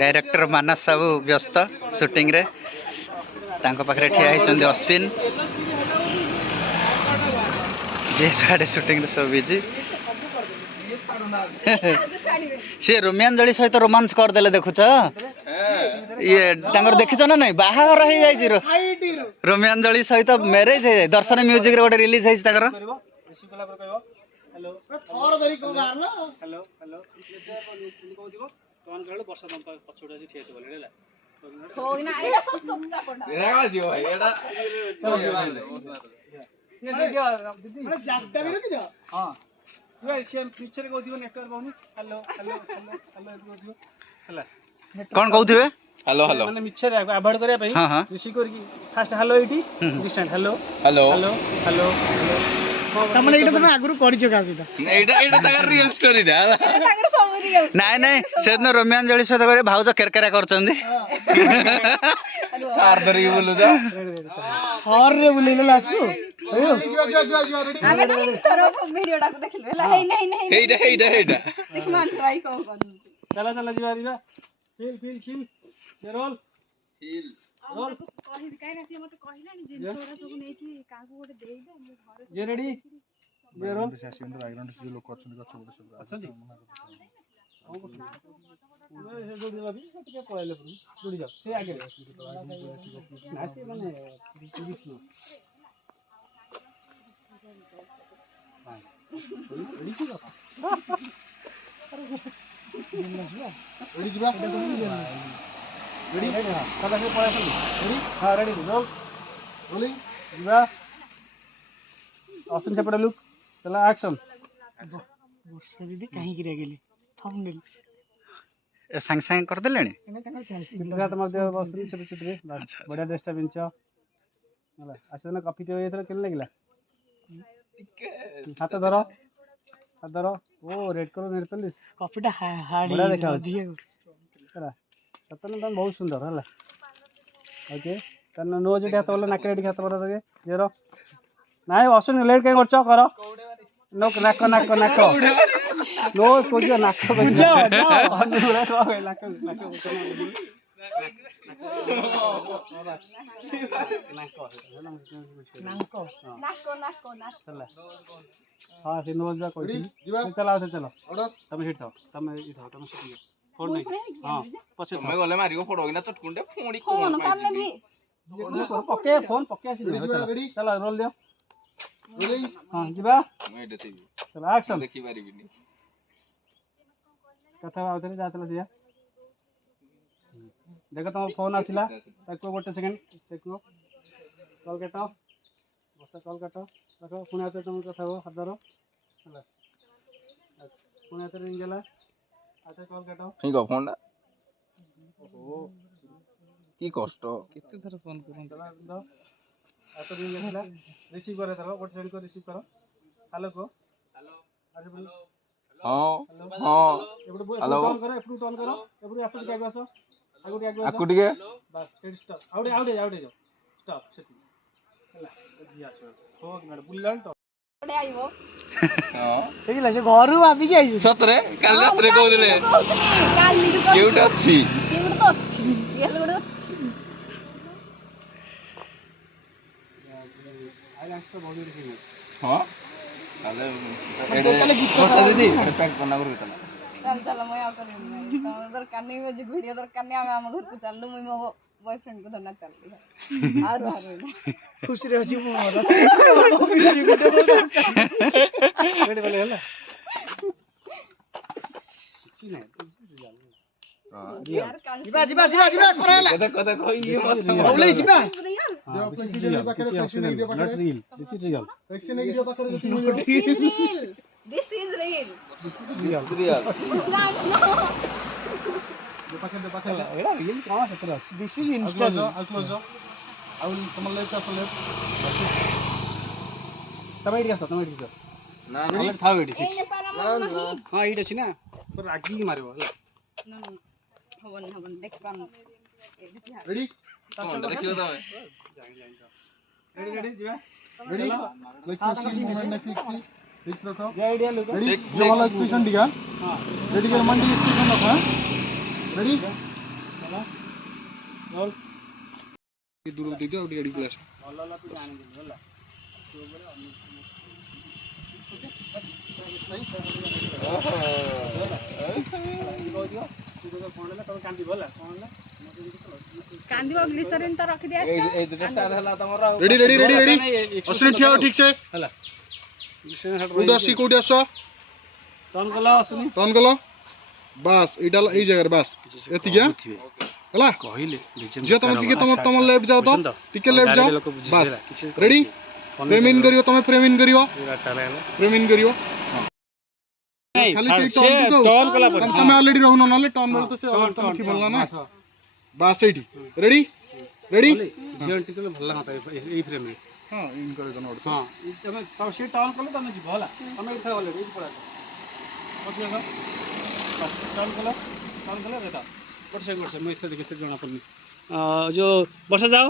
director मानस साहू व्यस्त shooting रे तांको पाखरे ठिया होइचंदी अश्विन जे साडे शूटिंग रे सब बिजी सी रोमियांजली सहित रोमांस कर देले देखुछ ये तांगर देखिछ ना नहीं बाहागर हो जाई छी रोमियांजली सहित मैरिज है दर्शन म्यूजिक रे गोटे रिलीज है तांगर हेलो थोर धरी को बाहर ना हेलो हेलो को दिबो तोन कहले वर्षा तम पछोडा जी ठेत बोले हेला हो ना एडा सब चापटा एडा का दियो भाई एडा ये दियो दीदी अरे जागदा भी रखि जा हां ये सेम पिक्चर को दियो नेटवर्क पाउनी हेलो हेलो हेलो हेलो को दियो हला कोन कहउथिबे हेलो हेलो माने मिक्सर अवॉइड करिया पई ऋषि कर की फास्ट हेलो एटी distant hello hello hello hello तमने एटा तमे आगुरु करिछो का सीधा एटा एटा तगर रियल स्टोरी दा तगर सब रियल नाही नाही सेदन रोमियांजली सहित करे भाउज केरकेरा करचंदी कार धरि बोलु जा और रे बोलिले लाचू आगे तोरो वीडियो डाको देखिलबे ला नहीं नहीं एटा देख मान भाई को चला चला जीवारीबा feel feel role feel role कहि काई ना से मते कहिलानी जे छोरा सब नै कि काको गोटे देई दे हम घर जे रेडी जे रोल बैकग्राउंड से लोग अछन गछ गोटे सब अच्छा जी ये जोड़ी लबी के पळले पुरी जोड़ी जा से आगे ना से माने पुलिस लो हां रेडी की बात रेडी जीवा रेडी कदा से पळा रेडी हां रेडी रोल रोलिंग जीवा ऑप्शन से पड़ा लुक चला एक्शन वर्षा दीदी कहीं गिरा गेली थंबनेल संग संग कर देलेनी पिलगा तम दे बसली छोटे छोटे बढ़िया ड्रेसटा पिंच होला आसे ना कॉफी ते एथरा केन लागला हाथ धरो ओ रेड कलर नेल पलिस कॉफीटा हाडी बढ़िया देखा दिए होला सतन तम बहुत सुंदर होला ओके तन नोज के हाथ बोले नाक रेडी हाथ बड़ा दे जेरो नाइ ऑप्शन लेट के करछ कर नोक नाक नाक नाक नोज को जो नाक बुझो अनुरा को नाक नाक नाक चला हां से नोज जा कोई चला चलो ऑर्डर तमे हिट तमे इथो तमे सिटी फोन नहीं हां पछे मैं गले मारियो फोटो ना चटकुंडे फोड़ी कोन पाई पके फोन पके आसी चला रोल दियो रोलिंग हां जीवा मैं देते चला एक्शन देखि पारिबिनी कथा आउतरे जातला सिया देखो तुम फोन आसिला ताको गोटे सेकंड देखो कॉल काटो बस कॉल काटो देखो पुणे आते तुम कथा हो हदरो हला पुणे आते रिंग गेला आते कॉल काटो ठीक है फोन ओहो की कष्ट केते थर फोन करन चला दो आते रिंग गेला रिसीव करे थरो गोटे सेकंड को रिसीव करो हेलो को हेलो अरे बोल हां हां हेलो टर्न करो एपडू आसो के आसो आगुटी के बस सेट स्टॉप आउडे जाओ स्टॉप सेट हला जी आसो हो मेड बुल्लान तो बडे आइबो हां देखिला जे घरु आबी के आइसु सतरे काल रात रे कहउले काल नी केउट अछि केउट तो अछि केल गोडे अछि आई लास्ट तो बहुत देखिन हां काले एडे बता दीदी पैक बना कर चला चल चल मैं आ करूंगी तो उधर करने में जो वीडियो उधर करने में हम घर को चल लूं मैं मो बॉयफ्रेंड को धरना चल रही है और खुश रह जी मोर रेडी बोले हला की नहीं जीवा कराला कदा कहि ओले जीवा दियो फ्लेक्सिबल पाखरे फ्लेक्सिबल दियो पाखरे real this is real flexible दियो पाखरे 3 minute this is real real दो पाखरे एड़ा रियल कहां सतरा this is insta I close I तुम लेफ्ट अप लेफ्ट तमे इडिया सो ना ना था वेडी ना हां इड अछि ना पर आगी मारबो ना हवन देख पान रेडी कौन देखियो तमे रेडी रेडी जीवा ready let's see moment next fix रखो ये आइडिया लो रेडी ये वाला एक्सप्रेशन दिया हां रेडी कर मंडी एक्सप्रेशन रखो रेडी चला रोल ये दूर दे दियो और रेडी प्लस ଭଲ ଭଲ ତୁ ଜାଣିଯିବୁ ହେଲା ତୁ ଉପରେ କାନ୍ଦିବ ଗ୍ଲିସରିନ୍ ତ ରଖି ଦିଆ ready ready ready ready Ashwin ठिया हो ठीक से ହେଲା कोडी आसी कोडी आसो टर्न कला असुनी टर्न कलो बस एटा ए जगह बस एति गया हला କହିଲେ जे तुम टिके तुम लेफ्ट जाओ तो टिके लेफ्ट जाओ बस रेडी फ्रेम इन करियो तुम फ्रेम इन करियो फ्रेम इन करियो खाली से टर्न कला तुम ऑलरेडी रहनो नले टर्न बेल तो से तुम थी बोलना ना बस एठी रेडी रेडी जेंटिकल भल्ला हाता ए फ्रेम रे हां इन करे तो नोट हां तमे तब से टर्न कलो तमे जीव होला तमे इथे ऑलरेडी पड़ा ओके का टर्न कलो रेटा गोटे से मैं इथे देखते जना पड़नी जो बसा जाओ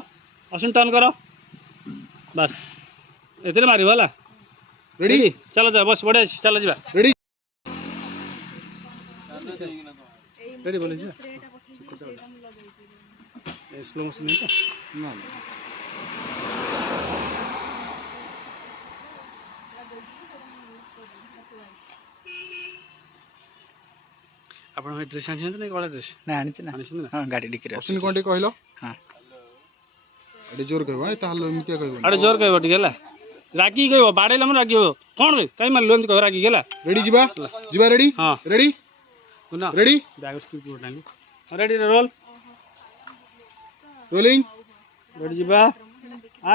असन टर्न करो बस एतरे मारियो होला रेडी चलो जा बस बढ़िया चलो जीवा रेडी रेडी बोले जी स्लो मोशन नहीं तो ना आपण ड्रेस आनी नहीं कला ड्रेस ना आनिछ ना आनी ना हां गाड़ी डिक्की रे अश्विन कोंटे कहलो हां अरे जोर कहबो एटा हलो एमितिया कहबो अरे जोर कहबो ठीक है रागी कहबो बाड़ेला मन रागी हो कोन रे कई मार लोन कह रागी गेला रेडी जीवा जीवा रेडी हां रेडी सुना रेडी बैग स्किप उठानी रेडी रोल रोलिंग रेडी जीवा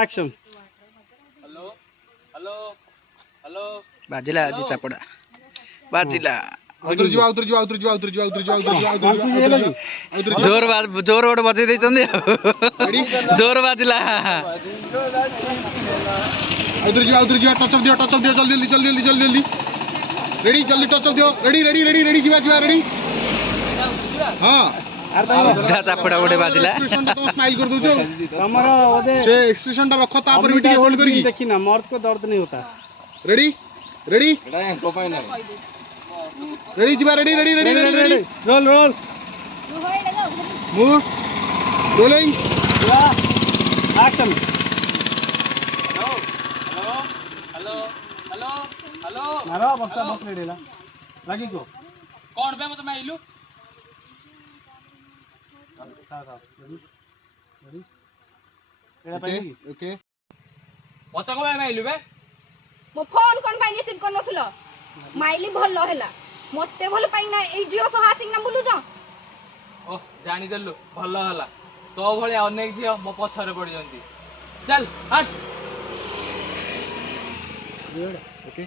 एक्शन बाजिला आज चापड़ा बाजिला उधर जीवा उधर जीवा उधर जीवा उधर जीवा उधर जीवा उधर जीवा उधर जीवा उधर जोर जोर गोटे बजे देछन्दी रेडी जोर बाजिला उधर जीवा टच ऑफ दियो जल्दी जल्दी जल्दी जल्दी जल्दी रेडी जल्दी टच ऑफ दियो रेडी रेडी रेडी रेडी जीवा जीवा रेडी हां ढा चापड़ा गोटे बाजिला एक्सप्रेशन तो स्माइल कर दोछो हमारा ओदे से एक्सप्रेशन टा रखो ता पर भी टिके होल्ड करी देखी ना मर्द को दर्द नहीं होता रेडी रेडी रेडी जीवा ready ready ready ready ready roll roll move rolling action मारो बक्सा बस रेडी ला लागी को कौन बे मत मैं इलू रेडी एड़ा पाई ओके मत को मैं इलू बे मो फोन कोन पाई रिसीव कर नथुलो माइली भलो हैला मते भल पाई ना ए जियो सह आसिक ना बुलु जा ओ जानी देलु भलो हला तो भले अनेक झियो मो पछरे पड़ जंती चल हट ओके